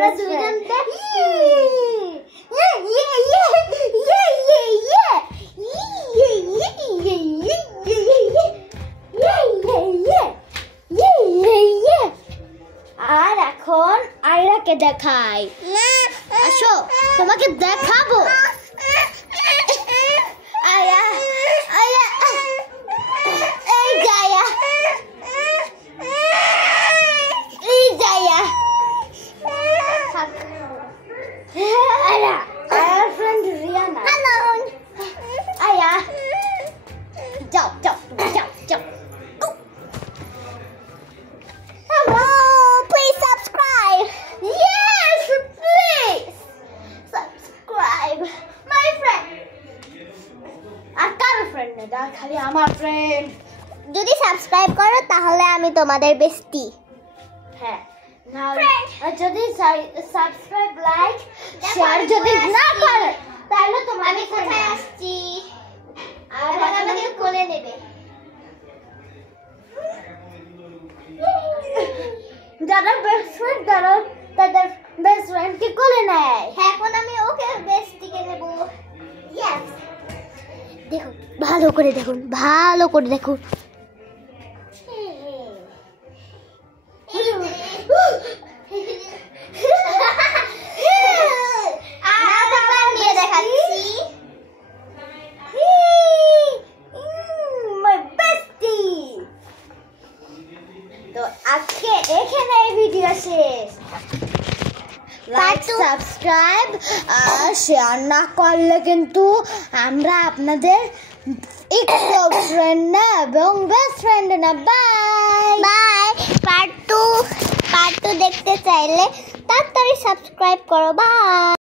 আমরা দুজন আর এখন আয়রাকে দেখাই আসো তোমাকে দেখাবো আয়া আয়া এই যায়া এই যায়া আয়া আয়া ফ্রেন্ড রিয়ানা হ্যালো আয়া যাও যাও যাও যাও hello please subscribe yes please subscribe my friend আর কার ফ্রেন্ড না খালি আমার ফ্রেন্ড যদি সাবস্ক্রাইব করো তাহলে আমি তোমাদের বেস্টি হ্যাঁ না আর যদি সাবস্ক্রাইব লাইক শেয়ার যদি না করো তাহলে তোমার আমি কোথায় আসছি আর আমাকে কোলে নেবে যারা বেস্ট ফ্রেন্ড তাদের বেস্ট ফ্রেন্ডকে কোলে নেয় এখন আমি ওকে বেস্টিকে নেব ইয়েস দেখুন ভালো করে দেখুন নিয়ে দেখাচ্ছি তো আজকে এখানে এই ভিডিও শেষ লাইক সাবস্ক্রাইব আর শেয়ার না করলে কিন্তু আমরা আপনাদের ইকো ফ্রেন্ড না এবং বেস্ট ফ্রেন্ড না বাই বাই পার্ট 2 দেখতে চাইলে তাড়াতাড়ি সাবস্ক্রাইব করো বাই।